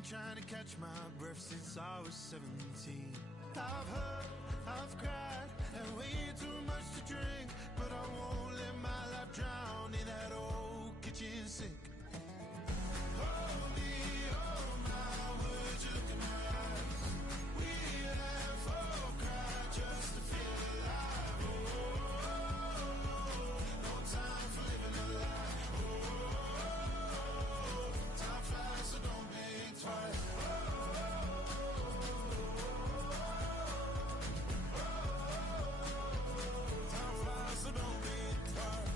been trying to catch my breath since I was 17. I've hurt, I've cried, and way too much to drink, but I won't let my life drown in that old kitchen sink. Hold me, oh my, would you look in my eyes? We laugh or cry just to feel alive. Oh, no time for living a lie. Oh, time flies, so don't blink twice. Time flies, so don't blink twice.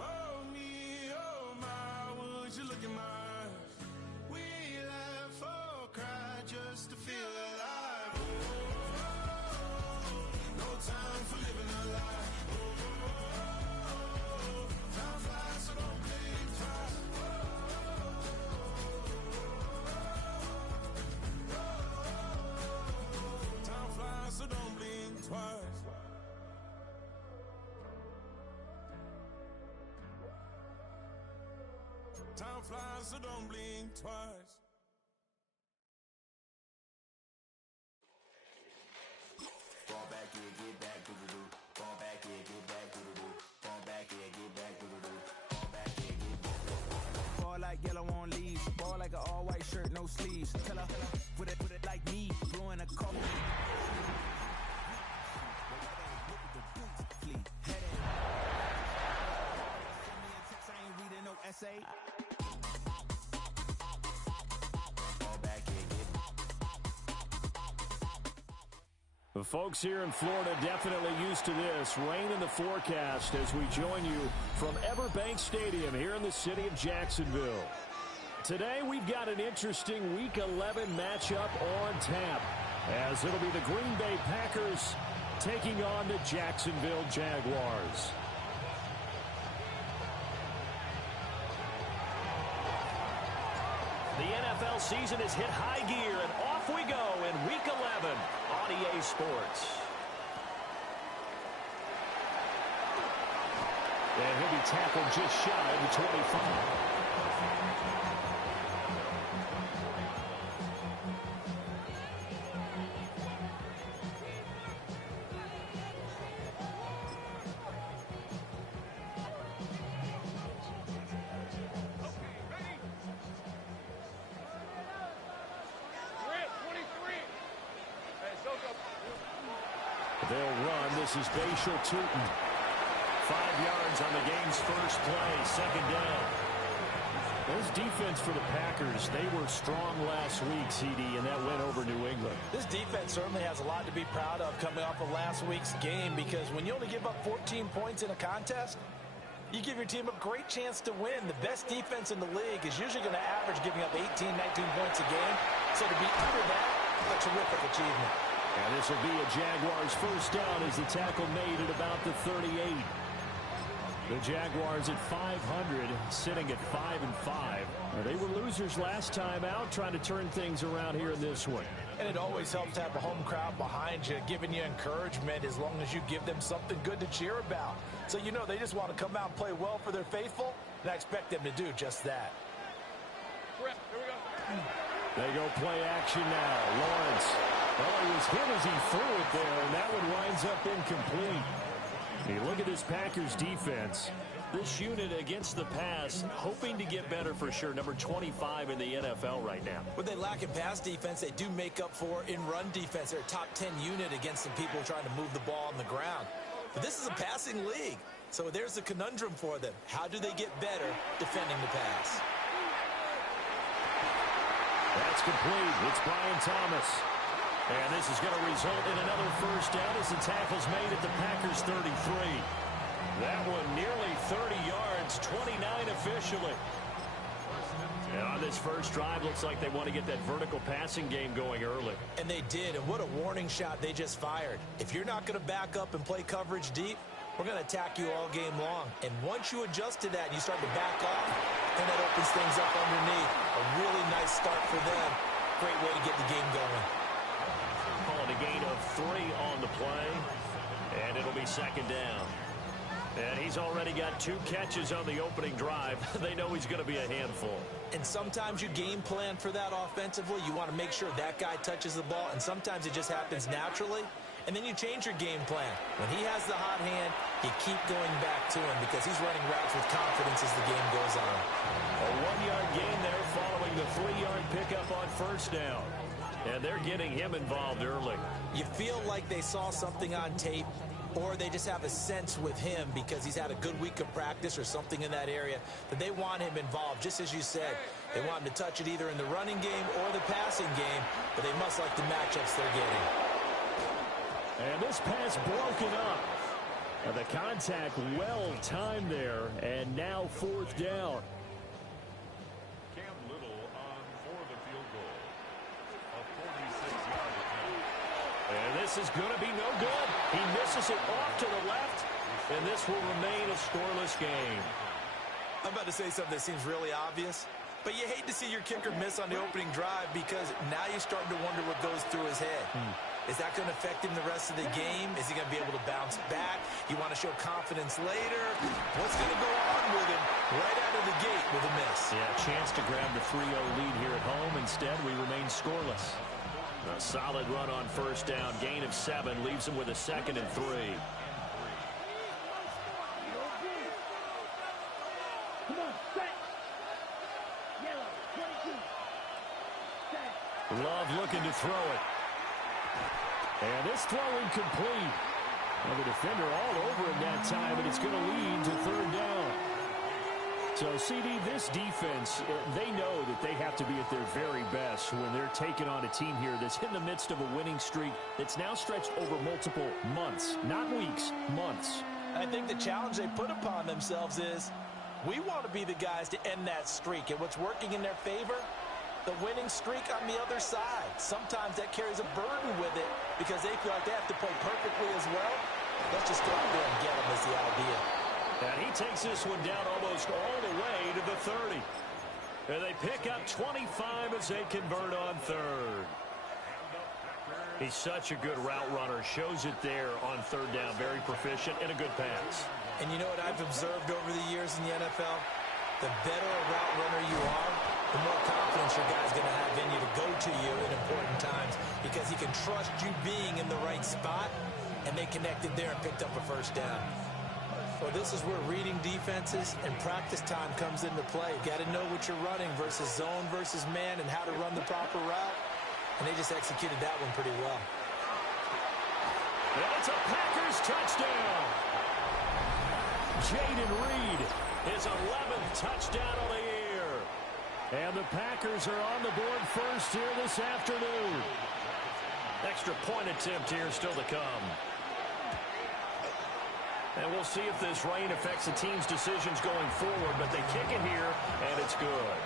Oh me, oh my, would you look in my eyes? We laugh or cry just to feel alive. Oh, no time for living a lie. Oh, time flies, so don't blink twice. Time flies, so don't blink twice. Time flies, so don't blink twice. Fall back here, get back, doo-doo-doo. Fall back here, get back, doo-doo-doo. Fall back here, get back, doo-doo-doo. Fall back here, get back. Ball like yellow on leaves. Ball like an all-white shirt, no sleeves. Tell her, put it like me. Blowing a coffee. Essay. Fall back here, get back. The folks here in Florida definitely used to this. Rain in the forecast as we join you from Everbank Stadium here in the city of Jacksonville. Today we've got an interesting Week 11 matchup on tap, as it'll be the Green Bay Packers taking on the Jacksonville Jaguars. The NFL season has hit high gear, and off we go in Week 11 on EA Sports. And he'll be tackled just shy of the 25. They'll run. This is Bashal Tootin. 5 yards on the game's first play. Second down. There's defense for the Packers. They were strong last week, CD, and that went over New England. This defense certainly has a lot to be proud of coming off of last week's game, because when you only give up 14 points in a contest, you give your team a great chance to win. The best defense in the league is usually going to average giving up 18, 19 points a game. So to be under that, a terrific achievement. And this will be a Jaguars first down as the tackle made at about the 38. The Jaguars at 500, sitting at 5-5. They were losers last time out, trying to turn things around here in this one. And it always helps to have a home crowd behind you, giving you encouragement as long as you give them something good to cheer about. So you know they just want to come out and play well for their faithful, and I expect them to do just that. Here we go. They go play action now. Lawrence. Well, he was hit as he threw it there, and that one winds up incomplete. You look at this Packers defense. This unit against the pass, hoping to get better for sure. Number 25 in the NFL right now. What they lack in pass defense, they do make up for in run defense. They're a top 10 unit against some people trying to move the ball on the ground. But this is a passing league, so there's the conundrum for them. How do they get better defending the pass? That's complete. It's Brian Thomas. And this is going to result in another first down as the tackle's made at the Packers 33. That one nearly 30 yards, 29 officially. And on this first drive, looks like they want to get that vertical passing game going early. And they did, and what a warning shot they just fired. If you're not going to back up and play coverage deep, we're going to attack you all game long. And once you adjust to that and you start to back off, then that opens things up underneath. A really nice start for them. Great way to get the game going. Calling a gain of 3 on the play. And it'll be second down. And he's already got 2 catches on the opening drive. They know he's going to be a handful. And sometimes you game plan for that offensively. You want to make sure that guy touches the ball, and sometimes it just happens naturally. And then you change your game plan. When he has the hot hand, you keep going back to him because he's running routes with confidence as the game goes on. A 1-yard gain there following the 3-yard pickup on first down. And they're getting him involved early. You feel like they saw something on tape, or they just have a sense with him because he's had a good week of practice or something in that area that they want him involved. Just as you said, they want him to touch it either in the running game or the passing game, but they must like the matchups they're getting. And this pass broken up. And the contact well timed there, and now 4th down. And this is going to be no good. He misses it off to the left, and this will remain a scoreless game. I'm about to say something that seems really obvious, but you hate to see your kicker miss on the opening drive because now you're starting to wonder what goes through his head. Is that going to affect him the rest of the game? Is he going to be able to bounce back? You want to show confidence later? What's going to go on with him right out of the gate with a miss? Yeah, chance to grab the 3-0 lead here at home. Instead, we remain scoreless. A solid run on first down. Gain of 7 leaves him with a 2nd and 3. Love looking to throw it. And this throw incomplete. Well, the defender all over him that time, but it's going to lead to 3rd down. So, CD, this defense, they know that they have to be at their very best when they're taking on a team here that's in the midst of a winning streak that's now stretched over multiple months, not weeks, months. I think the challenge they put upon themselves is we want to be the guys to end that streak. And what's working in their favor? The winning streak on the other side. Sometimes that carries a burden with it because they feel like they have to play perfectly as well. Let's just go out there and get them is the idea. And he takes this one down almost all the way to the 30. And they pick up 25 as they convert on 3rd. He's such a good route runner. Shows it there on 3rd down. Very proficient and a good pass. And you know what I've observed over the years in the NFL? The better a route runner you are, the more confidence your guy's going to have in you to go to you in important times because he can trust you being in the right spot, and they connected there and picked up a first down. Well, this is where reading defenses and practice time comes into play. You got to know what you're running versus zone versus man and how to run the proper route, and they just executed that one pretty well. And it's a Packers touchdown. Jaden Reed, his 11th touchdown of the year. And the Packers are on the board first here this afternoon. Extra point attempt here still to come. And we'll see if this rain affects the team's decisions going forward, but they kick it here, and it's good.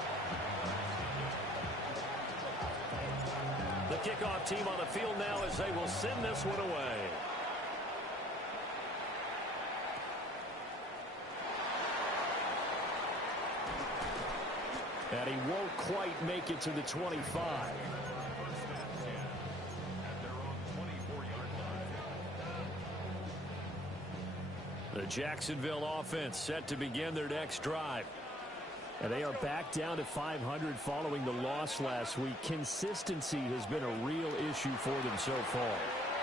The kickoff team on the field now as they will send this one away. And he won't quite make it to the 25. The Jacksonville offense set to begin their next drive. And they are back down to 500 following the loss last week. Consistency has been a real issue for them so far.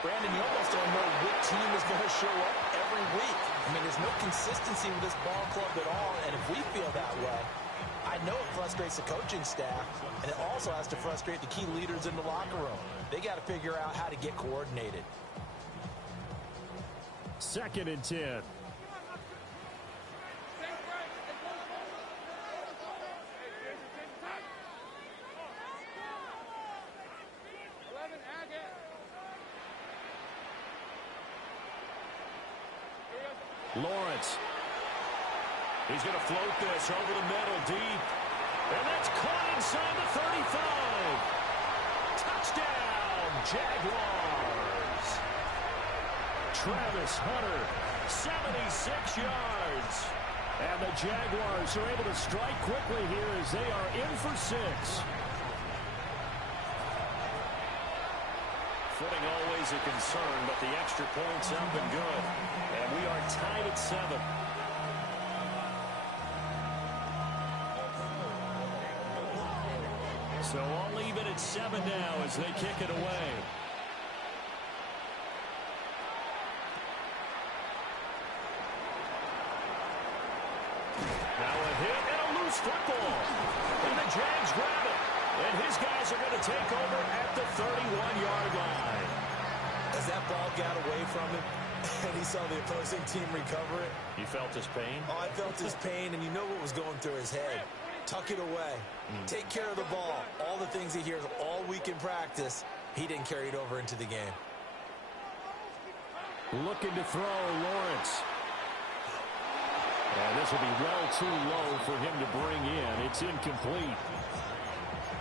Brandon, you almost don't know what team is going to show up every week. I mean, there's no consistency with this ball club at all, and if we feel that way, I know it frustrates the coaching staff, and it also has to frustrate the key leaders in the locker room. They got to figure out how to get coordinated. 2nd and 10. Lawrence. He's going to float this over the middle deep. And that's caught inside the 35. Touchdown, Jaguars. Travis Hunter, 76 yards. And the Jaguars are able to strike quickly here as they are in for 6. footing always a concern, but the extra point's up and good. And we are tied at 7. So all even at 7 now as they kick it away. Now a hit and a loose football. And the Jags grab it. And his guys are going to take over at the 31-yard line. As that ball got away from him and he saw the opposing team recover it. You felt his pain? Oh, I felt his pain, and you know what was going through his head. Tuck it away. Take care of the ball. All the things he hears all week in practice, he didn't carry it over into the game. Looking to throw, Lawrence. And this will be well too low for him to bring in. It's incomplete.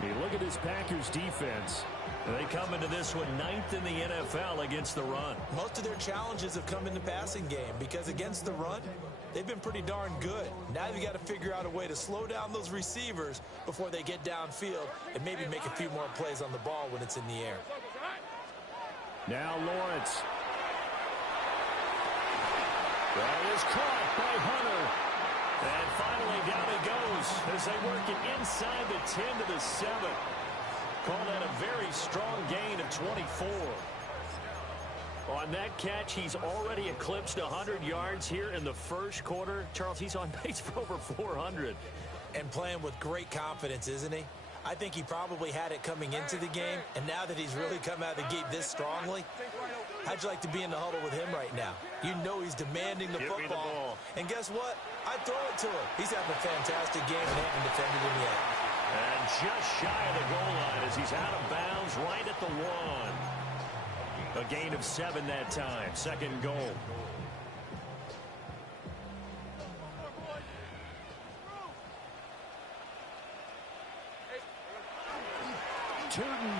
You look at this Packers defense. They come into this one 9th in the NFL against the run. Most of their challenges have come in the passing game because against the run, they've been pretty darn good. Now you've got to figure out a way to slow down those receivers before they get downfield and maybe make a few more plays on the ball when it's in the air. Now Lawrence. That is caught by Hunter. And finally down he goes as they work it inside the 10 to the 7. Call that a very strong gain of 24. On that catch, he's already eclipsed 100 yards here in the first quarter. Charles, he's on pace for over 400. And playing with great confidence, isn't he? I think he probably had it coming into the game, and now that he's really come out of the gate this strongly, how'd you like to be in the huddle with him right now? You know he's demanding the football. Give me the ball. And guess what? I'd throw it to him. He's having a fantastic game and haven't defended him yet. And just shy of the goal line as he's out of bounds right at the 1. A gain of 7 that time. Second goal. Tootin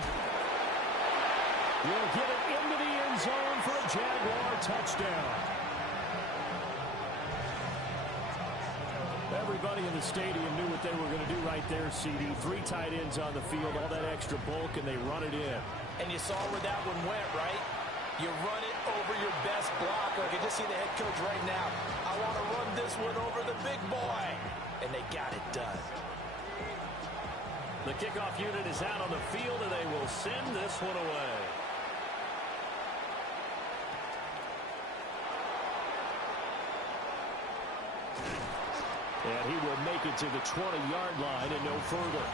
will get it into the end zone for a Jaguar touchdown. Everybody in the stadium knew what they were going to do right there, CD. 3 tight ends on the field, all that extra bulk, and they run it in. And you saw where that one went, right? You run it over your best blocker. I can just see the head coach right now. I want to run this one over the big boy. And they got it done. The kickoff unit is out on the field, and they will send this one away. And he will make it to the 20-yard line and no further.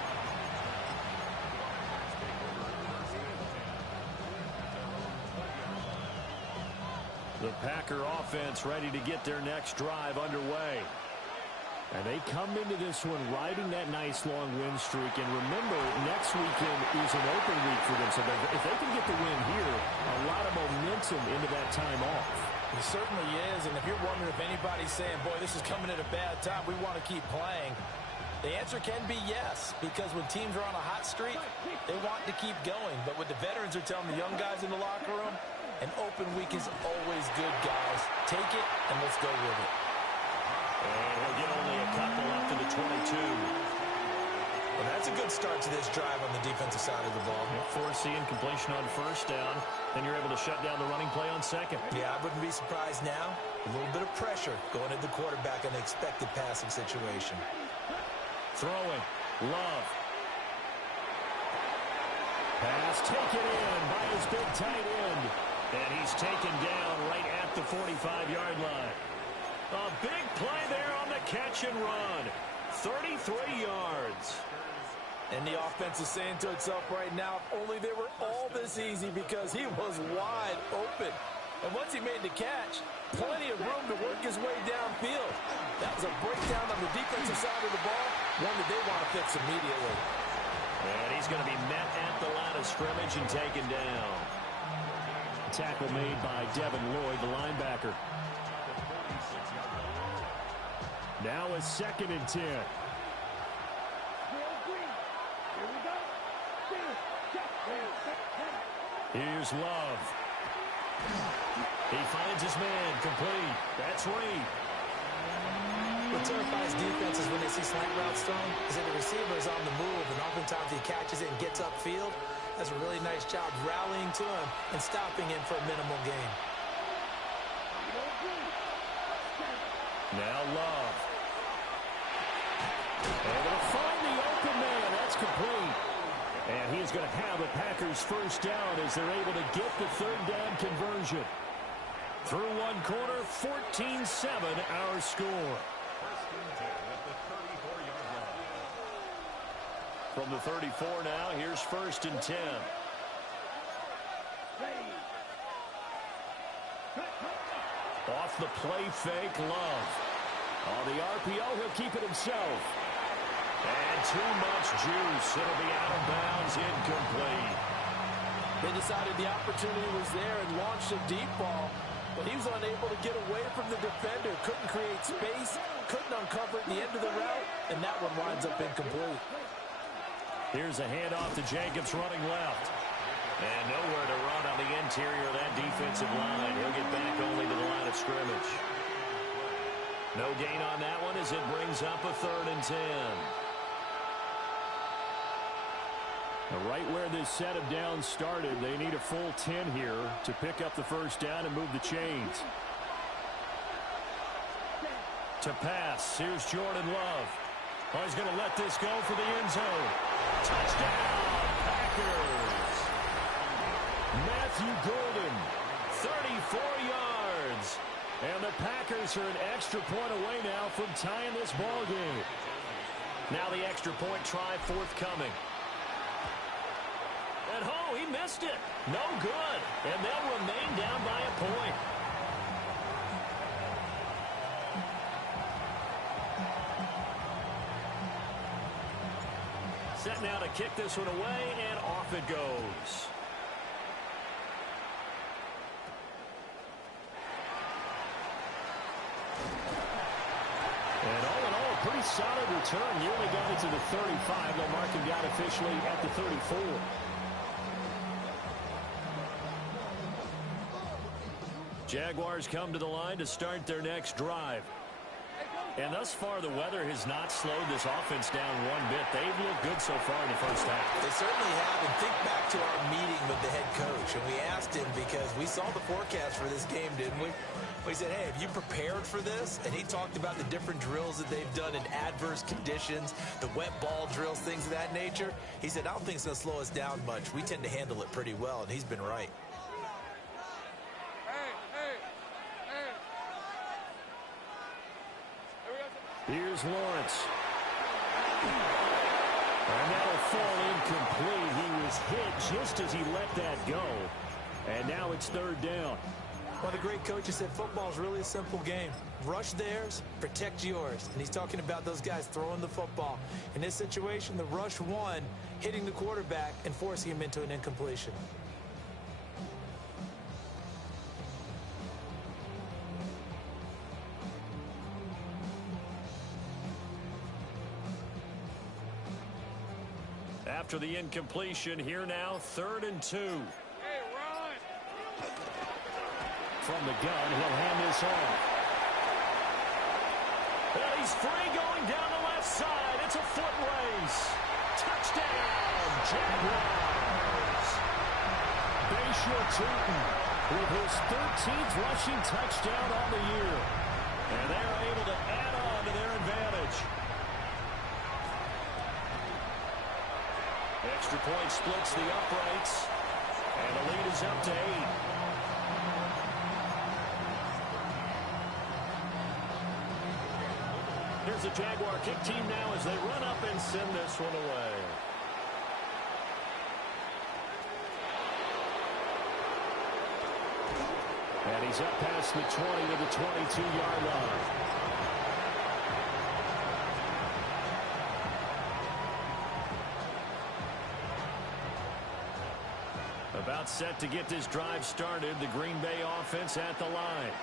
The Packer offense ready to get their next drive underway. And they come into this one riding that nice long win streak. And remember, next weekend is an open week for them. So if they can get the win here, a lot of momentum into that time off. It certainly is. And if you're wondering if anybody's saying, boy, this is coming at a bad time, we want to keep playing, the answer can be yes. Because when teams are on a hot streak, they want to keep going. But what the veterans are telling the young guys in the locker room, an open week is always good, guys. Take it and let's go with it. And he'll get only a couple up to the 22. Well, that's a good start to this drive on the defensive side of the ball. Forcing completion on first down. Then you're able to shut down the running play on second. Yeah, I wouldn't be surprised now. A little bit of pressure going at the quarterback in an expected passing situation. Throwing. Love. Pass taken in by his big tight end. And he's taken down right at the 45-yard line. A big play there on the catch and run. 33 yards. And the offense is saying to itself right now, if only they were all this easy, because he was wide open. And once he made the catch, plenty of room to work his way downfield. That was a breakdown on the defensive side of the ball, one that they want to fix immediately. And he's going to be met at the line of scrimmage and taken down. Tackle made by Devin Lloyd, the linebacker. Now a 2nd and 10. Here's Love. He finds his man, complete. That's Reed. What terrifies defenses when they see slant routes thrown is that the receiver is on the move, and oftentimes he catches it and gets upfield. That's a really nice job rallying to him and stopping him for a minimal gain. Now Love. Able to find the open man. That's complete. And he's going to have a Packers first down as they're able to get the third down conversion. Through one quarter, 14-7 our score. From the 34 now, here's 1st and 10. Off the play fake, Love. On the RPO, he'll keep it himself. And too much juice. It'll be out of bounds, incomplete. They decided the opportunity was there and launched a deep ball, but he was unable to get away from the defender. Couldn't create space, couldn't uncover at the end of the route, and that one winds up incomplete. Here's a handoff to Jacobs running left. And nowhere to run on the interior of that defensive line. He'll get back only to the line of scrimmage. No gain on that one as it brings up a 3rd and 10. Right where this set of downs started, they need a full 10 here to pick up the first down and move the chains. To pass, here's Jordan Love. Oh, he's going to let this go for the end zone. Touchdown, Packers! Matthew Golden, 34 yards. And the Packers are an extra point away now from tying this ball game. Now the extra point try forthcoming. And oh, he missed it. No good. And they'll remain down by a point. Set now to kick this one away, and off it goes. And all in all, a pretty solid return. Nearly got it to the 35. They'll mark him down officially at the 34. Jaguars come to the line to start their next drive. And thus far, the weather has not slowed this offense down one bit. They've looked good so far in the first half. They certainly have. And think back to our meeting with the head coach. And we asked him because we saw the forecast for this game, didn't we? We said, hey, have you prepared for this? And he talked about the different drills that they've done in adverse conditions, the wet ball drills, things of that nature. He said, I don't think it's going to slow us down much. We tend to handle it pretty well, and he's been right. Here's Lawrence. And that'll fall incomplete. He was hit just as he let that go. And now it's 3rd down. Well, the great coach has said football is really a simple game. Rush theirs, protect yours. And he's talking about those guys throwing the football. In this situation, the rush won, hitting the quarterback and forcing him into an incompletion. After the incompletion, here now, 3rd and 2. Hey, run! From the gun, he'll hand this off. And he's free going down the left side. It's a foot race. Touchdown, Jaguars. Bayshore Tootin with his 13th rushing touchdown on the year. And they're able to add on to their advantage. Extra point splits the uprights, and the lead is up to 8. Here's the Jaguar kick team now as they run up and send this one away. And he's up past the 20 to the 22-yard line. About set to get this drive started. The Green Bay offense at the line.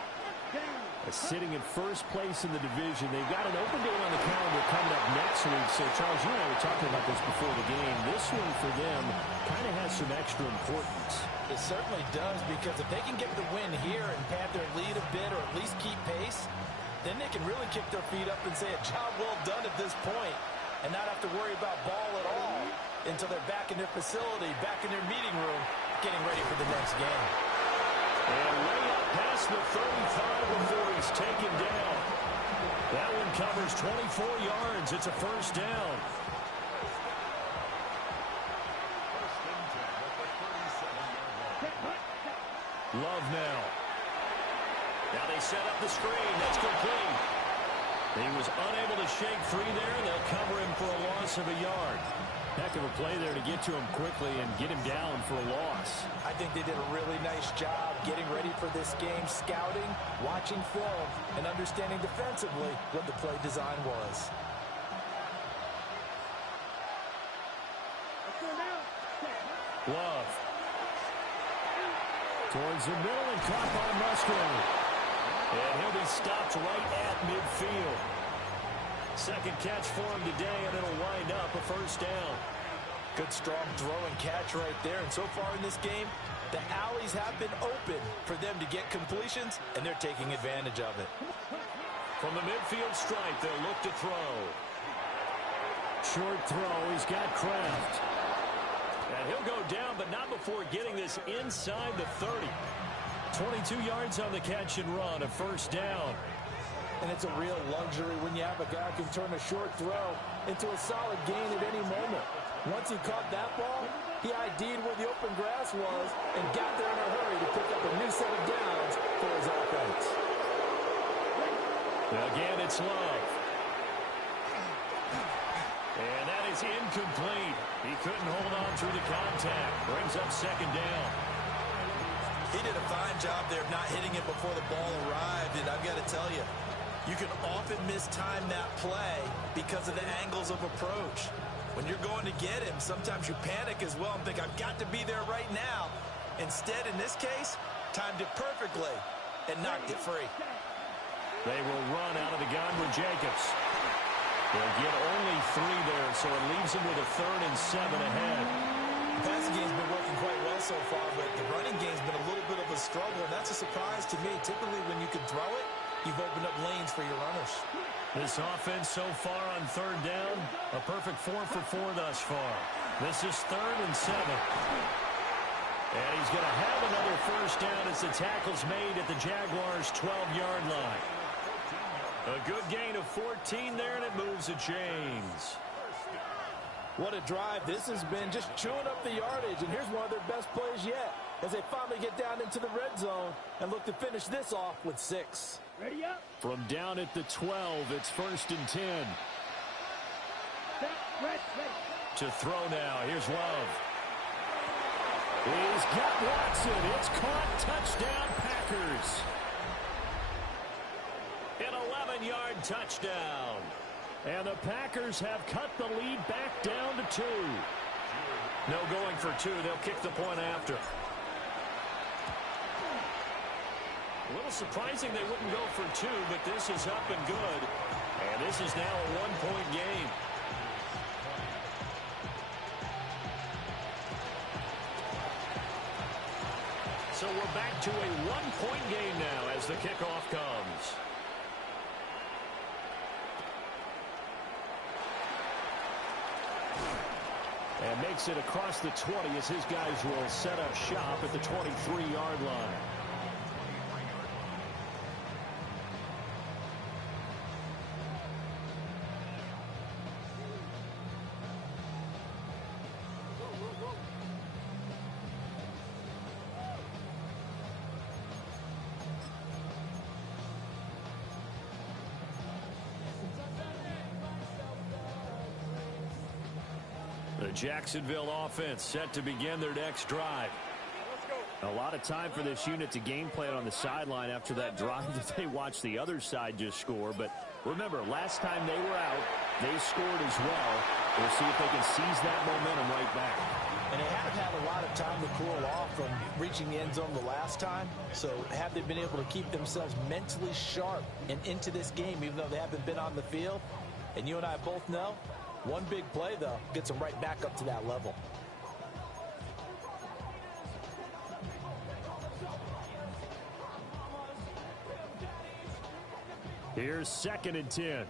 Sitting in first place in the division. They've got an open game on the calendar coming up next week. So, Charles, you and I were talking about this before the game. This one for them kind of has some extra importance. It certainly does, because if they can get the win here and pad their lead a bit or at least keep pace, then they can really kick their feet up and say a job well done at this point and not have to worry about ball at all. until they're back in their facility, back in their meeting room, getting ready for the next game. And way up past the 35 before he's taken down. That one covers 24 yards. It's a first down. Love now. Now they set up the screen. That's complete. He was unable to shake free there. They'll cover him for a loss of a yard. Heck of a play there to get to him quickly and get him down for a loss. I think they did a really nice job getting ready for this game, scouting, watching film, and understanding defensively what the play design was. Love. Towards the middle and caught by Musgrave. And he'll be stopped right at midfield. Second catch for him today, and it'll wind up a first down. Good, strong throw and catch right there. And so far in this game, the alleys have been open for them to get completions, and they're taking advantage of it. From the midfield stripe, they'll look to throw. Short throw. He's got Kraft. And he'll go down, but not before getting this inside the 30. 22 yards on the catch and run, a first down. And it's a real luxury when you have a guy who can turn a short throw into a solid gain at any moment. Once he caught that ball, he ID'd where the open grass was and got there in a hurry to pick up a new set of downs for his offense. Again, it's Love. And that is incomplete. He couldn't hold on through the contact. Brings up second down. He did a fine job there of not hitting it before the ball arrived, and I've got to tell you, you can often mistime that play because of the angles of approach. When you're going to get him, sometimes you panic as well and think, I've got to be there right now. Instead, in this case, timed it perfectly and knocked it free. They will run out of the gun with Jacobs. They'll get only 3 there, so it leaves them with a 3rd and 7 ahead. The passing game's been working quite well so far, but the running game's been a little bit of a struggle, and that's a surprise to me. Typically, when you can throw it, you've opened up lanes for your runners. This offense so far on 3rd down, a perfect 4 for 4 thus far. This is 3rd and 7. And he's going to have another first down as the tackle's made at the Jaguars' 12-yard line. A good gain of 14 there, and it moves the chains. What a drive this has been, just chewing up the yardage, and here's one of their best plays yet as they finally get down into the red zone and look to finish this off with 6. Ready up. From down at the 12, it's 1st and 10. Ready. To throw now, here's Love. He's got Watson. It's caught. Touchdown, Packers. An 11-yard touchdown. And the Packers have cut the lead back down to 2. No going for 2. They'll kick the point after. A little surprising they wouldn't go for 2, but this is up and good. And this is now a 1-point game. So we're back to a 1-point game now as the kickoff comes. And makes it across the 20 as his guys will set up shop at the 23-yard line. The Jacksonville offense set to begin their next drive. A lot of time for this unit to game plan on the sideline after that drive that they watched the other side just score. But remember, last time they were out, they scored as well. We'll see if they can seize that momentum right back. And they have had a lot of time to cool off from reaching the end zone the last time. So have they been able to keep themselves mentally sharp and into this game, even though they haven't been on the field? And you and I both know, one big play, though, gets them right back up to that level. Here's 2nd and 10.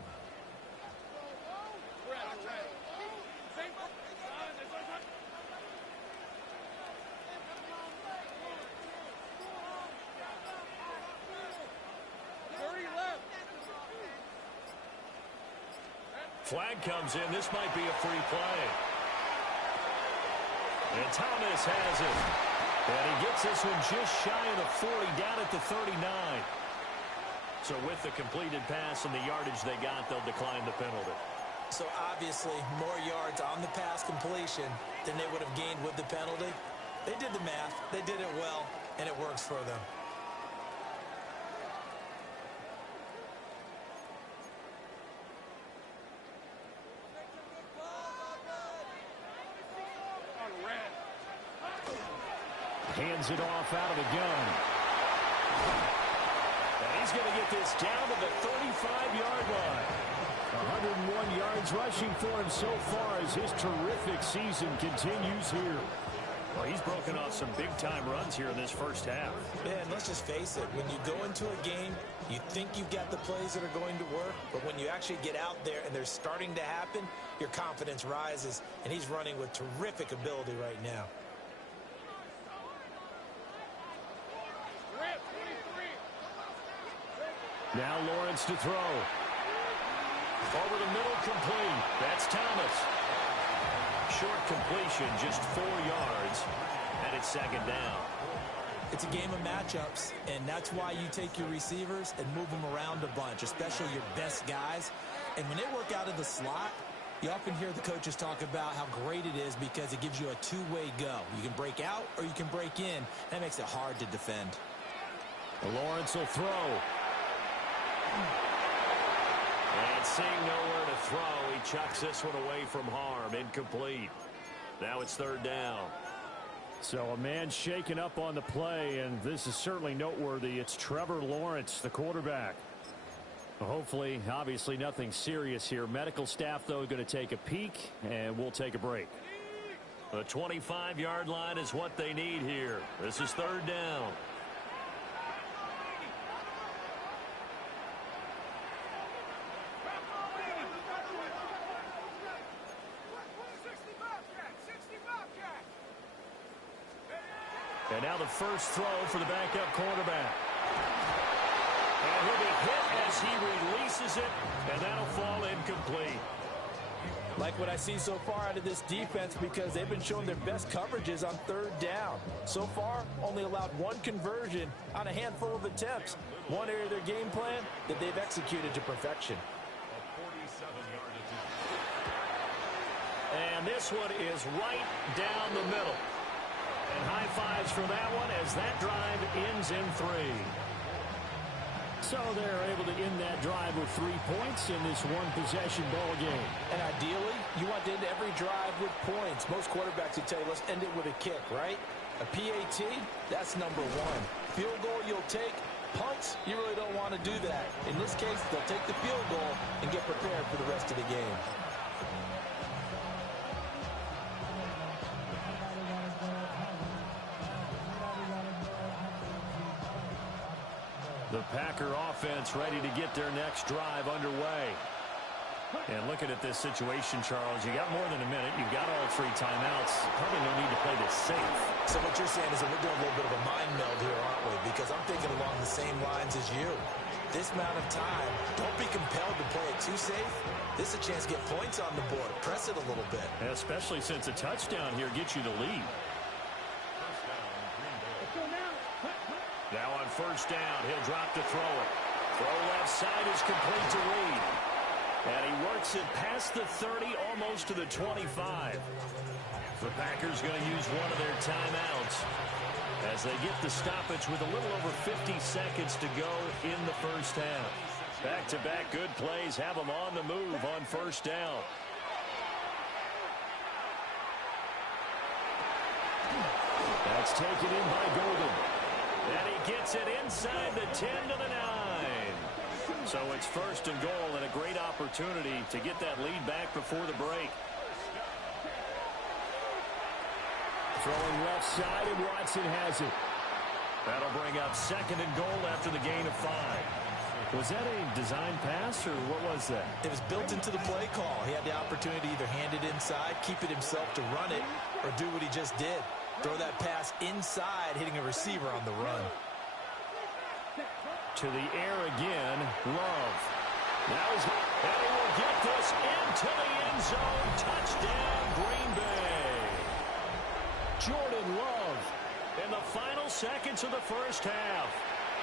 Flag comes in. This might be a free play. And Thomas has it. And he gets this one just shy of the 40, down at the 39. So with the completed pass and the yardage they got, they'll decline the penalty. So obviously, more yards on the pass completion than they would have gained with the penalty. They did the math. They did it well, and it works for them. Hands it off out of the gun. And he's going to get this down to the 35-yard line. 101 yards rushing for him so far as his terrific season continues here. Well, he's broken off some big-time runs here in this first half. Yeah, and let's just face it. When you go into a game, you think you've got the plays that are going to work, but when you actually get out there and they're starting to happen, your confidence rises, and he's running with terrific ability right now. Now Lawrence to throw. Over the middle, complete. That's Thomas. Short completion, just 4 yards, and it's second down. It's a game of matchups, and that's why you take your receivers and move them around a bunch, especially your best guys. And when they work out of the slot, you often hear the coaches talk about how great it is because it gives you a two-way go. You can break out or you can break in. That makes it hard to defend. Lawrence will throw. And seeing nowhere to throw, he chucks this one away from harm. Incomplete. Now it's third down. So a man shaken up on the play, and this is certainly noteworthy. It's Trevor Lawrence, the quarterback. Hopefully, obviously nothing serious here. Medical staff, though, going to take a peek, and we'll take a break. The 25-yard line is what they need here. This is third down. And now the first throw for the backup quarterback. And he'll be hit as he releases it, and that'll fall incomplete. Like what I see so far out of this defense because they've been showing their best coverages on third down. So far, only allowed one conversion on a handful of attempts. One area of their game plan that they've executed to perfection. And this one is right down the middle. And high fives for that one as that drive ends in 3. So they're able to end that drive with 3 points in this one-possession ball game. And ideally, you want to end every drive with points. Most quarterbacks would tell you, let's end it with a kick, right? A PAT, that's number 1. Field goal you'll take. Punts, you really don't want to do that. In this case, they'll take the field goal and get prepared for the rest of the game. The Packer offense ready to get their next drive underway. And looking at this situation, Charles, you got more than a minute. You've got all 3 timeouts. Probably no need to play this safe. So what you're saying is that we're doing a little bit of a mind meld here, aren't we? Because I'm thinking along the same lines as you. This amount of time, don't be compelled to play it too safe. This is a chance to get points on the board. Press it a little bit. Especially since a touchdown here gets you the lead. Now on first down, he'll drop to throw it. Throw left side is complete to Reed. And he works it past the 30, almost to the 25. The Packers going to use one of their timeouts as they get the stoppage with a little over 50 seconds to go in the first half. Back-to-back good plays have them on the move on first down. That's taken in by Golden. And he gets it inside the 10 to the 9. So it's first and goal and a great opportunity to get that lead back before the break. Throwing left side, and Watson has it. That'll bring up second and goal after the gain of 5. Was that a design pass, or what was that? It was built into the play call. He had the opportunity to either hand it inside, keep it himself to run it, or do what he just did. Throw that pass inside, hitting a receiver on the run. To the air again, Love. Now he will get this into the end zone. Touchdown, Green Bay. Jordan Love in the final seconds of the first half.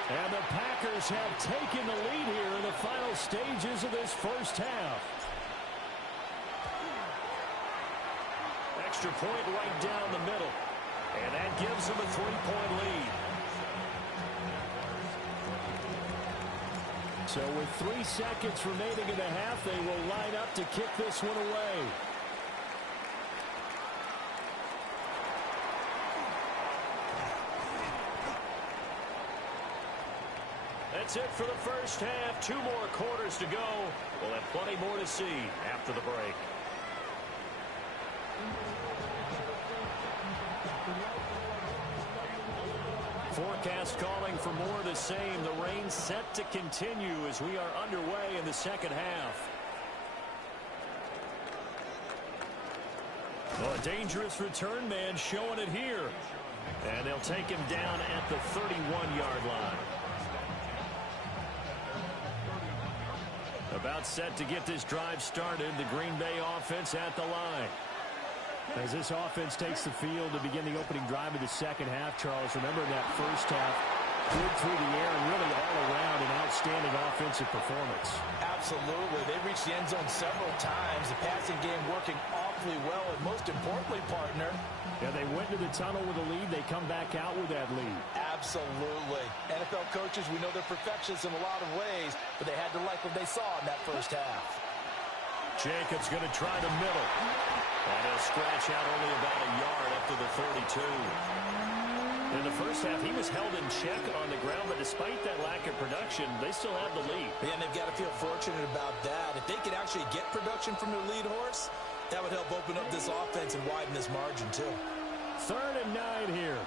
And the Packers have taken the lead here in the final stages of this first half. Extra point right down the middle. And that gives them a 3-point lead. So with 3 seconds remaining in the half, they will line up to kick this one away. That's it for the first half. 2 more quarters to go. We'll have plenty more to see after the break. Forecast calling for more of the same. The rain set to continue as we are underway in the second half. Well, a dangerous return man showing it here. And they'll take him down at the 31-yard line. About set to get this drive started. The Green Bay offense at the line. As this offense takes the field to begin the opening drive of the second half, Charles, remember in that first half, good through the air and really all around an outstanding offensive performance. Absolutely. They reached the end zone several times. The passing game working awfully well, and most importantly, partner, yeah, they went to the tunnel with a lead. They come back out with that lead. Absolutely. NFL coaches, we know they're perfectionists in a lot of ways, but they had to like what they saw in that first half. Jacobs going to try the middle. And he'll scratch out only about a yard up to the 32. In the first half, he was held in check on the ground, but despite that lack of production, they still have the lead. Yeah, and they've got to feel fortunate about that. If they could actually get production from their lead horse, that would help open up this offense and widen this margin, too. 3rd and 9 here.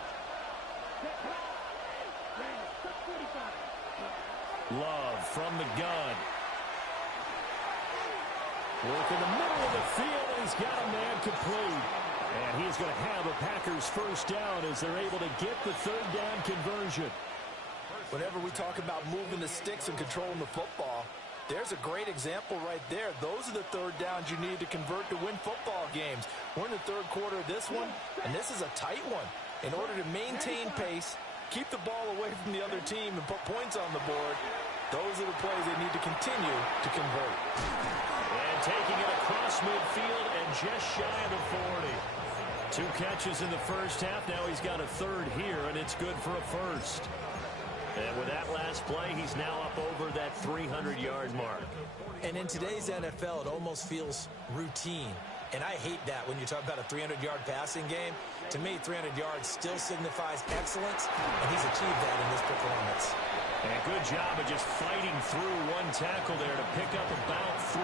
Love from the gun. Work in the middle of the field, and he's got a man complete. And he's going to have a Packers first down as they're able to get the 3rd down conversion. Whenever we talk about moving the sticks and controlling the football, there's a great example right there. Those are the 3rd downs you need to convert to win football games. We're in the 3rd quarter of this one, and this is a tight one. In order to maintain pace, keep the ball away from the other team, and put points on the board, those are the plays they need to continue to convert. And taking it across midfield and just shy of the 40. 2 catches in the first half. Now he's got a 3rd here, and it's good for a first. And with that last play, he's now up over that 300-yard mark. And in today's NFL, it almost feels routine. And I hate that when you talk about a 300-yard passing game. To me, 300 yards still signifies excellence, and he's achieved that in this performance. And a good job of just fighting through one tackle there to pick up about 3.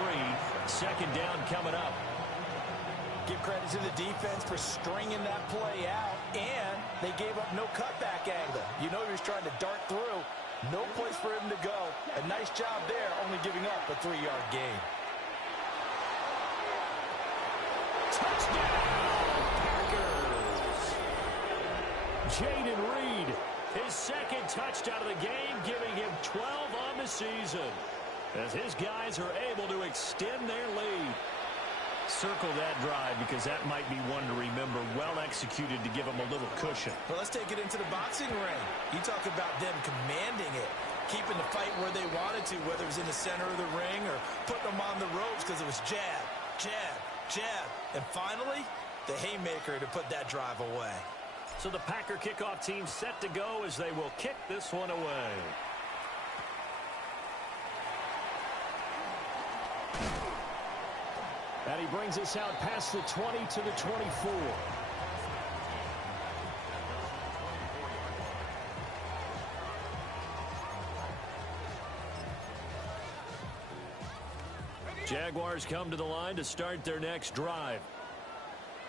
2nd down coming up. Give credit to the defense for stringing that play out, and they gave up no cutback angle. You know he was trying to dart through. No place for him to go. A nice job there, only giving up a 3-yard gain. Touchdown, Packers! Jaden Reed, his 2nd touchdown of the game, giving him 12 on the season, as his guys are able to extend their lead. Circle that drive because that might be one to remember. Well executed to give them a little cushion. Well, let's take it into the boxing ring. You talk about them commanding it, keeping the fight where they wanted to, whether it was in the center of the ring or putting them on the ropes because it was jab, jab, jab. And finally, the haymaker to put that drive away. So the Packer kickoff team set to go as they will kick this one away. And he brings us out past the 20 to the 24. Jaguars come to the line to start their next drive.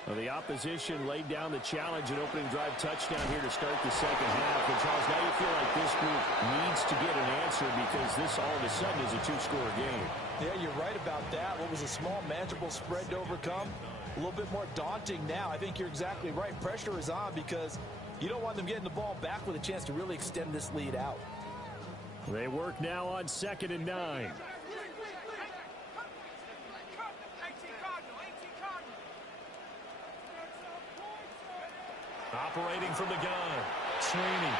Well, the opposition laid down the challenge and opening drive touchdown here to start the second half. And Charles, now you feel like this group needs to get an answer because this all of a sudden is a 2-score game. Yeah, you're right about that. What was a small, manageable spread to overcome? A little bit more daunting now. I think you're exactly right. Pressure is on because you don't want them getting the ball back with a chance to really extend this lead out. They work now on 2nd and 9. Operating from the gun. Sweeney.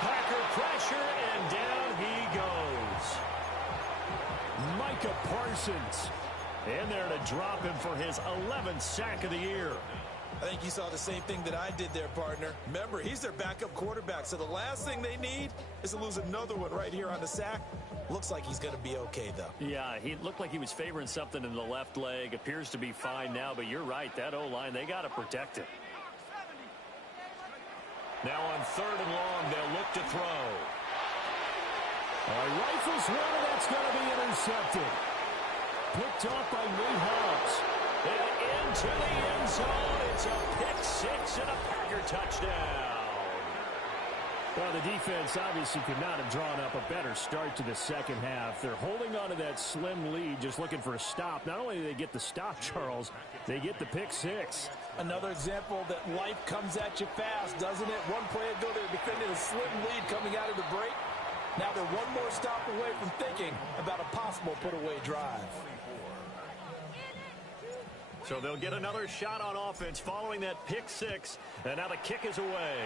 Packer pressure, and down he goes. Micah Parsons in there to drop him for his 11th sack of the year. I think you saw the same thing that I did there, partner. Remember, he's their backup quarterback, so the last thing they need is to lose another one right here on the sack. Looks like he's going to be okay, though. Yeah, he looked like he was favoring something in the left leg. Appears to be fine now, but you're right. That O-line, they got to protect him. Now on 3rd and long, they'll look to throw. Rifles one, and that's going to be intercepted. Picked off by Nate Hobbs. And into the end zone. It's a pick six and a Packer touchdown. Well, the defense obviously could not have drawn up a better start to the second half. They're holding on to that slim lead, just looking for a stop. Not only do they get the stop, Charles, they get the pick six. Another example that life comes at you fast, doesn't it? One play ago, they were defending a slim lead coming out of the break. Now they're one more stop away from thinking about a possible put-away drive. So they'll get another shot on offense following that pick six, and now the kick is away.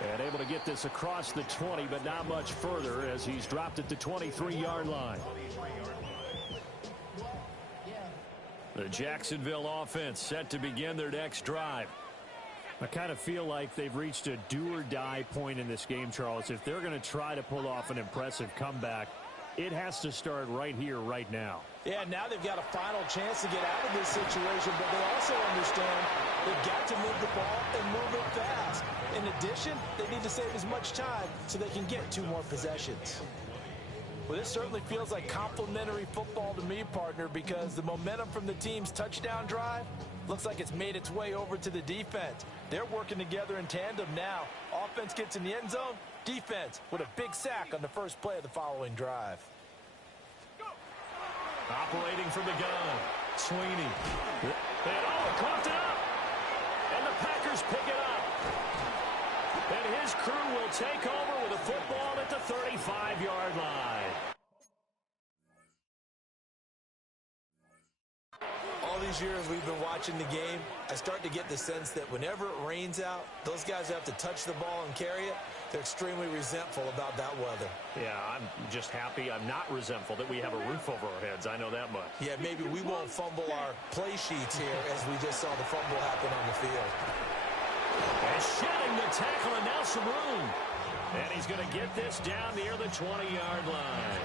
And able to get this across the 20, but not much further as he's dropped it to 23-yard line. The Jacksonville offense set to begin their next drive. I kind of feel like they've reached a do-or-die point in this game, Charles. If they're going to try to pull off an impressive comeback, it has to start right here, right now. Yeah, now they've got a final chance to get out of this situation, but they also understand they've got to move the ball and move it fast. In addition, they need to save as much time so they can get 2 more possessions. Well, this certainly feels like complimentary football to me, partner, because the momentum from the team's touchdown drive looks like it's made its way over to the defense. They're working together in tandem now. Offense gets in the end zone. Defense with a big sack on the first play of the following drive. Operating from the gun, Sweeney. And coughed it up. And the Packers pick it up. And his crew will take over with a football at the 35-yard line. All these years we've been watching the game, I start to get the sense that whenever it rains out, those guys who have to touch the ball and carry it, they're extremely resentful about that weather. Yeah, I'm just happy. I'm not resentful that we have a roof over our heads. I know that much. Yeah, maybe we won't fumble our play sheets here as we just saw the fumble happen on the field. And shedding the tackle, and now some room. And he's going to get this down near the 20-yard line.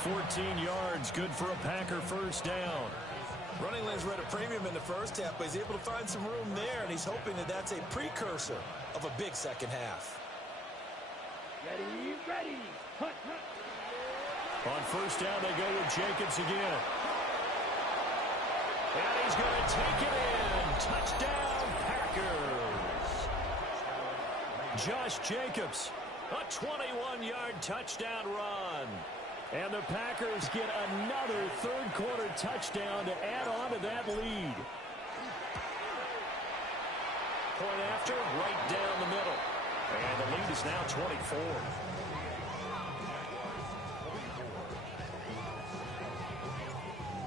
14 yards, good for a Packer first down. Running lanes were at a premium in the first half, but he's able to find some room there, and he's hoping that that's a precursor of a big second half. Ready. Hunt. On first down, they go with Jacobs again. And he's going to take it in. Touchdown, Packers. Josh Jacobs, a 21-yard touchdown run. And the Packers get another third-quarter touchdown to add on to that lead. Point after, right down the middle. And the lead is now 24.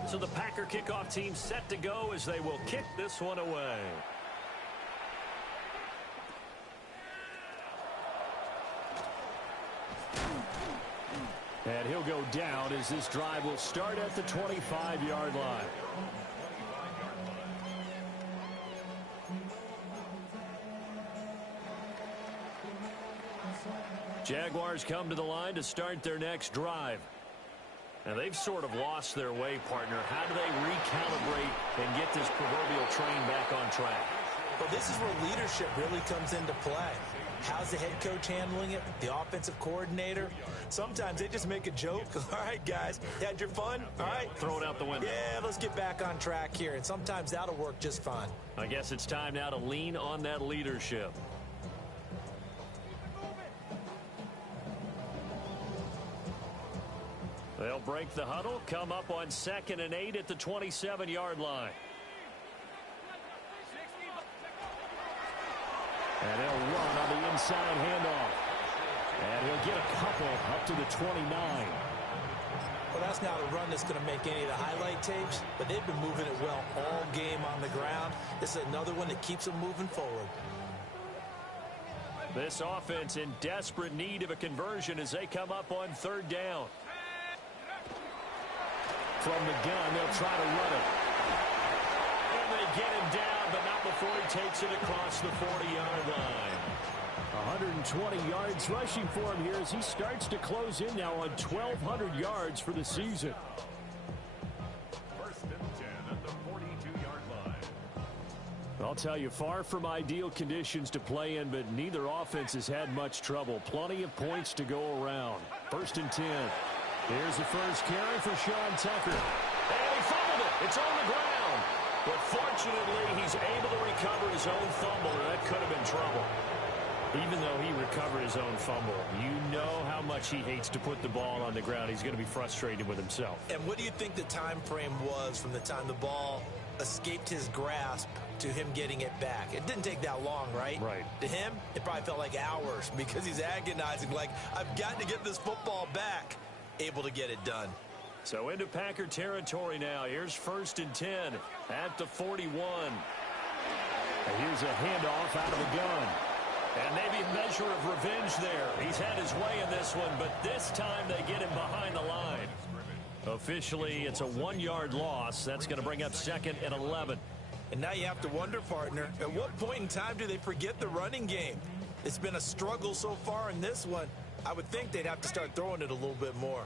So the Packer kickoff team set to go as they will kick this one away. And he'll go down as this drive will start at the 25-yard line. Jaguars come to the line to start their next drive. And they've sort of lost their way, partner. How do they recalibrate and get this proverbial train back on track? Well, this is where leadership really comes into play. How's the head coach handling it? The offensive coordinator? Sometimes they just make a joke. All right, guys, had your fun? All right. Throw it out the window. Yeah, let's get back on track here. And sometimes that'll work just fine. I guess it's time now to lean on that leadership. They'll break the huddle, come up on 2nd and 8 at the 27-yard line. And they'll run on the inside handoff. And he'll get a couple up to the 29. Well, that's not a run that's going to make any of the highlight tapes, but they've been moving it well all game on the ground. This is another one that keeps them moving forward. This offense in desperate need of a conversion as they come up on third down. From the gun, they'll try to run it. And they get him down, but not before he takes it across the 40-yard line. 120 yards rushing for him here as he starts to close in now on 1,200 yards for the season. First and 10 at the 42-yard line. I'll tell you, far from ideal conditions to play in, but neither offense has had much trouble. Plenty of points to go around. First and 10. Here's the first carry for Sean Tucker. And he fumbled it. It's on the ground. But fortunately, he's able to recover his own fumble, or that could have been trouble. Even though he recovered his own fumble, you know how much he hates to put the ball on the ground. He's going to be frustrated with himself. And what do you think the time frame was from the time the ball escaped his grasp to him getting it back? It didn't take that long, right? Right. To him, it probably felt like hours because he's agonizing, like, I've got to get this football back. Able to get it done. So into Packer territory now. Here's first and 10 at the 41. And here's a handoff out of the gun. And maybe a measure of revenge there. He's had his way in this one, but this time they get him behind the line. Officially, it's a 1-yard loss. That's going to bring up second and 11. And now you have to wonder, partner, at what point in time do they forget the running game? It's been a struggle so far in this one. I would think they'd have to start throwing it a little bit more.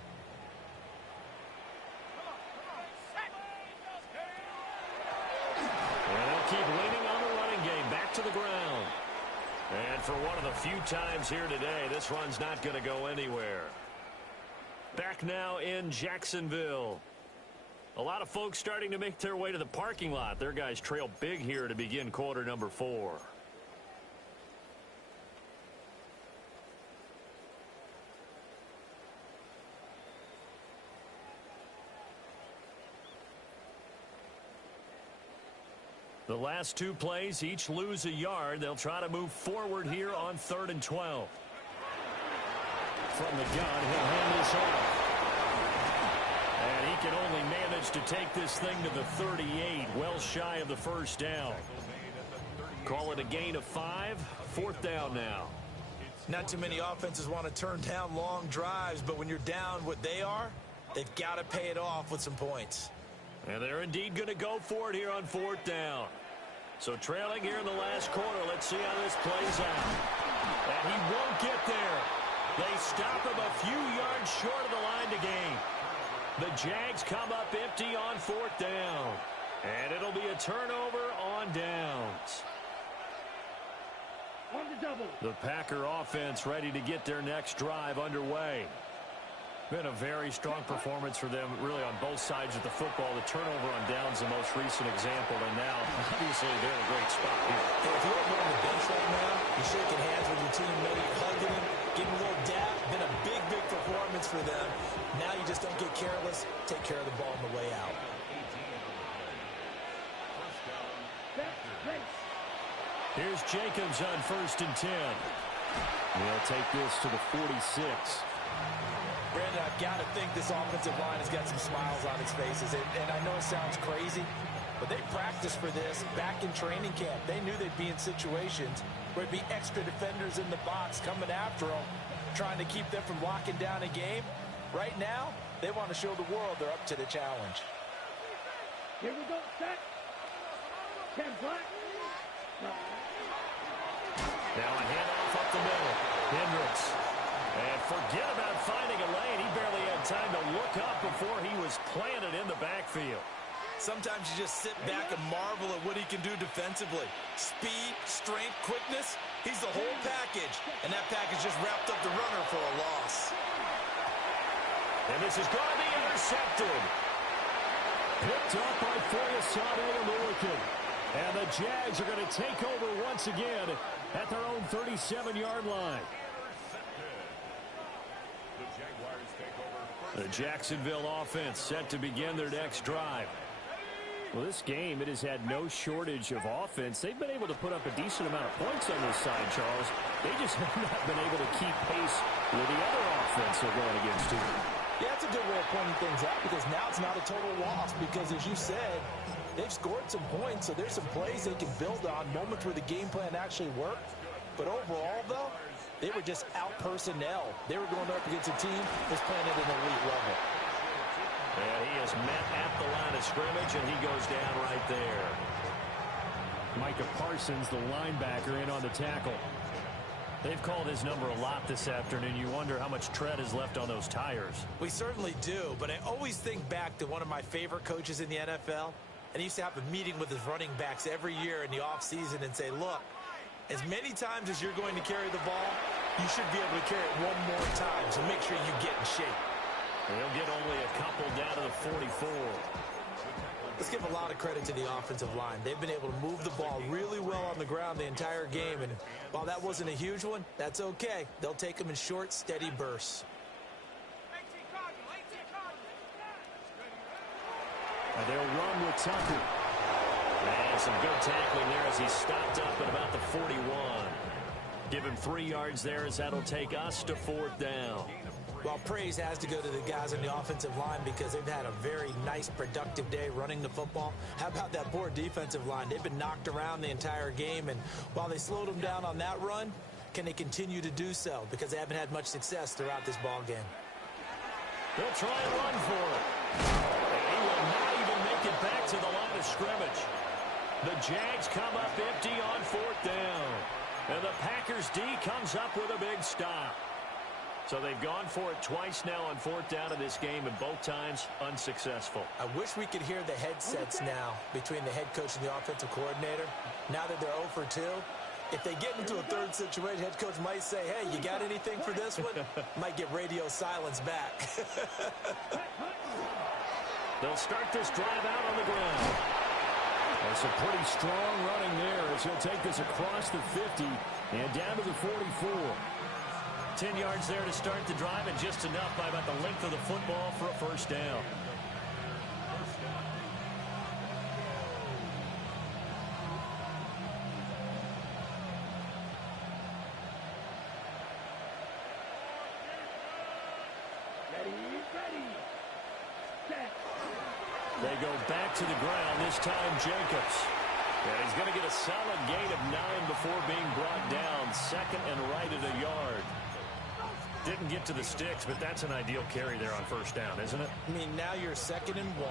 And they'll keep leaning on the running game. Back to the ground. And for one of the few times here today, this run's not going to go anywhere. Back now in Jacksonville. A lot of folks starting to make their way to the parking lot. Their guys trail big here to begin quarter number 4. The last 2 plays, each lose a yard. They'll try to move forward here on 3rd and 12. From the gun, he'll hand this off. And he can only manage to take this thing to the 38, well shy of the first down. Call it a gain of 5, 4th down now. Not too many offenses want to turn down long drives, but when you're down what they are, they've got to pay it off with some points. And they're indeed going to go for it here on 4th down. So trailing here in the last quarter, let's see how this plays out. And he won't get there. They stop him a few yards short of the line to gain. The Jags come up empty on 4th down. And it'll be a turnover on downs. The Packer offense ready to get their next drive underway. Been a very strong performance for them, really, on both sides of the football. The turnover on downs, the most recent example, and now, obviously, they're in a great spot here. Hey, if you're over on the bench right now, you're shaking hands with your teammate, you're hugging him, giving a little dap. Been a big, big performance for them. Now you just don't get careless. Take care of the ball on the way out. Here's Jacobs on 1st and 10. He'll take this to the 46. Brandon, I've got to think this offensive line has got some smiles on its faces. And I know it sounds crazy, but they practiced for this back in training camp. They knew they'd be in situations where there'd be extra defenders in the box coming after them, trying to keep them from locking down a game. Right now, they want to show the world they're up to the challenge. Here we go, set. 10 black. Now a handoff up the middle. Hendricks. And forget about finding a lane. He barely had time to look up before he was planted in the backfield. Sometimes you just sit back and marvel at what he can do defensively. Speed, strength, quickness. He's the whole package. And that package just wrapped up the runner for a loss. And this is going to be intercepted. Picked up by Foyesade Oluokun. And the Jags are going to take over once again at their own 37-yard line. The Jacksonville offense set to begin their next drive. Well, this game, it has had no shortage of offense. They've been able to put up a decent amount of points on this side, Charles. They just have not been able to keep pace with the other offense they're going against here. Yeah, that's a good way of pointing things out because now it's not a total loss because, as you said, they've scored some points, so there's some plays they can build on, moments where the game plan actually worked. But overall, though, they were just out-personnel. They were going up against a team that's playing at an elite level. Yeah, he is met at the line of scrimmage, and he goes down right there. Micah Parsons, the linebacker, in on the tackle. They've called his number a lot this afternoon. You wonder how much tread is left on those tires. We certainly do, but I always think back to one of my favorite coaches in the NFL, and he used to have a meeting with his running backs every year in the offseason and say, look, as many times as you're going to carry the ball, you should be able to carry it one more time, so make sure you get in shape. He'll get only a couple down to the 44. Let's give a lot of credit to the offensive line. They've been able to move the ball really well on the ground the entire game, and while that wasn't a huge one, that's okay. They'll take them in short, steady bursts. And they'll run with Tucker. And some good tackling there as he stopped up at about the 41. Give him 3 yards there as that'll take us to 4th down. Well, praise has to go to the guys on the offensive line because they've had a very nice, productive day running the football. How about that poor defensive line? They've been knocked around the entire game, and while they slowed them down on that run, can they continue to do so? Because they haven't had much success throughout this ball game. They'll try and run for it. And he will not even make it back to the line of scrimmage. The Jags come up empty on 4th down. And the Packers D comes up with a big stop. So they've gone for it twice now on 4th down in this game, and both times unsuccessful. I wish we could hear the headsets now between the head coach and the offensive coordinator. Now that they're 0 for 2, if they get into a third situation, head coach might say, hey, you got anything for this one? Might get radio silence back. They'll start this drive out on the ground. That's a pretty strong running there as he'll take this across the 50 and down to the 44. 10 yards there to start the drive, and just enough by about the length of the football for a first down. They go back to the ground, this time Jacobs. And he's going to get a solid gain of 9 before being brought down. 2nd and right at a yard. Didn't get to the sticks, but that's an ideal carry there on first down, isn't it? I mean, now you're 2nd and 1.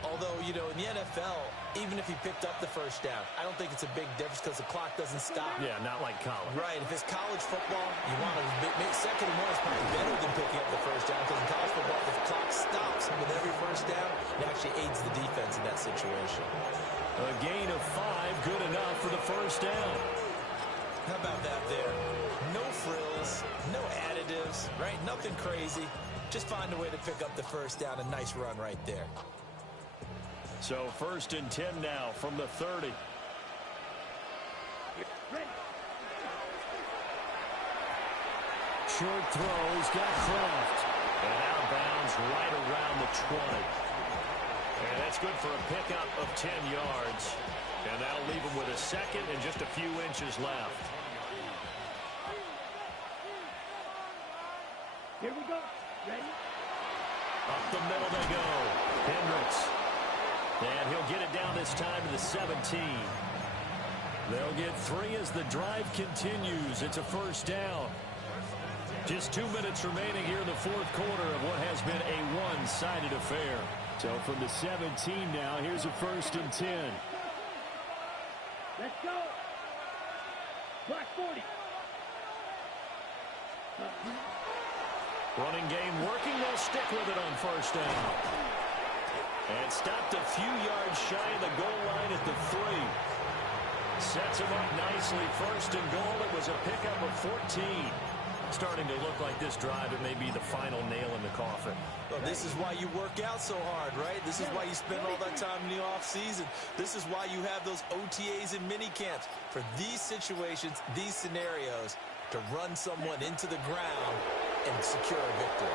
Although, you know, in the NFL, even if he picked up the first down, I don't think it's a big difference because the clock doesn't stop. Yeah, not like college. Right. If it's college football, you want to make 2nd and 1 is probably better than picking up the first down because in college football, the clock stops with every first down. It actually aids the defense in that situation. A gain of 5, good enough for the first down. How about that there? No frills, no additives, right? Nothing crazy. Just find a way to pick up the first down. A nice run right there. So 1st and 10 now from the 30. Short throws, got Kraft. And outbounds right around the 20. And that's good for a pickup of 10 yards. And that'll leave him with a 2nd and just a few inches left. Here we go. Ready? Up the middle they go. Hendricks. And he'll get it down this time to the 17. They'll get 3 as the drive continues. It's a first down. Just 2 minutes remaining here in the 4th quarter of what has been a one-sided affair. So from the 17 now, here's a 1st and 10. Let's go. Black 40. Running game working. They'll stick with it on first down. And stopped a few yards shy of the goal line at the 3. Sets him up nicely. 1st and goal. It was a pickup of 14. Starting to look like this drive, it may be the final nail in the coffin. Well, this is why you work out so hard, right? This is why you spend all that time in the offseason. This is why you have those OTAs and mini camps. For these situations, these scenarios, to run someone into the ground and secure a victory.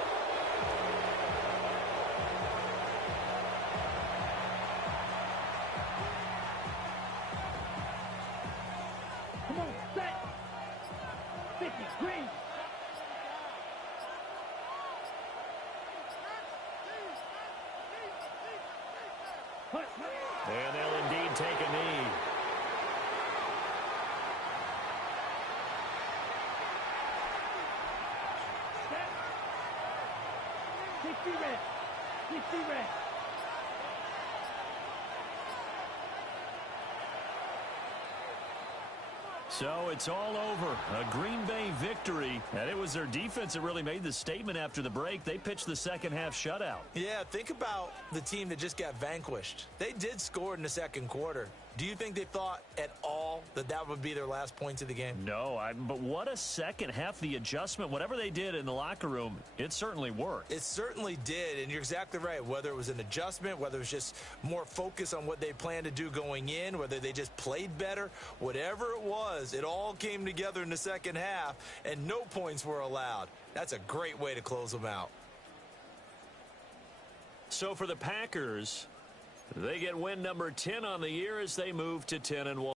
Come on, set. 50, green. And they'll indeed take a knee. So it's all over. A Green Bay victory. And it was their defense that really made the statement after the break. They pitched the second half shutout. Yeah, think about the team that just got vanquished. They did score in the second quarter. Do you think they thought at all that that would be their last points of the game? No, but what a second half. The adjustment, whatever they did in the locker room, it certainly worked. It certainly did, and you're exactly right. Whether it was an adjustment, whether it was just more focus on what they planned to do going in, whether they just played better, whatever it was, it all came together in the second half, and no points were allowed. That's a great way to close them out. So for the Packers, they get win number 10 on the year as they move to 10-1.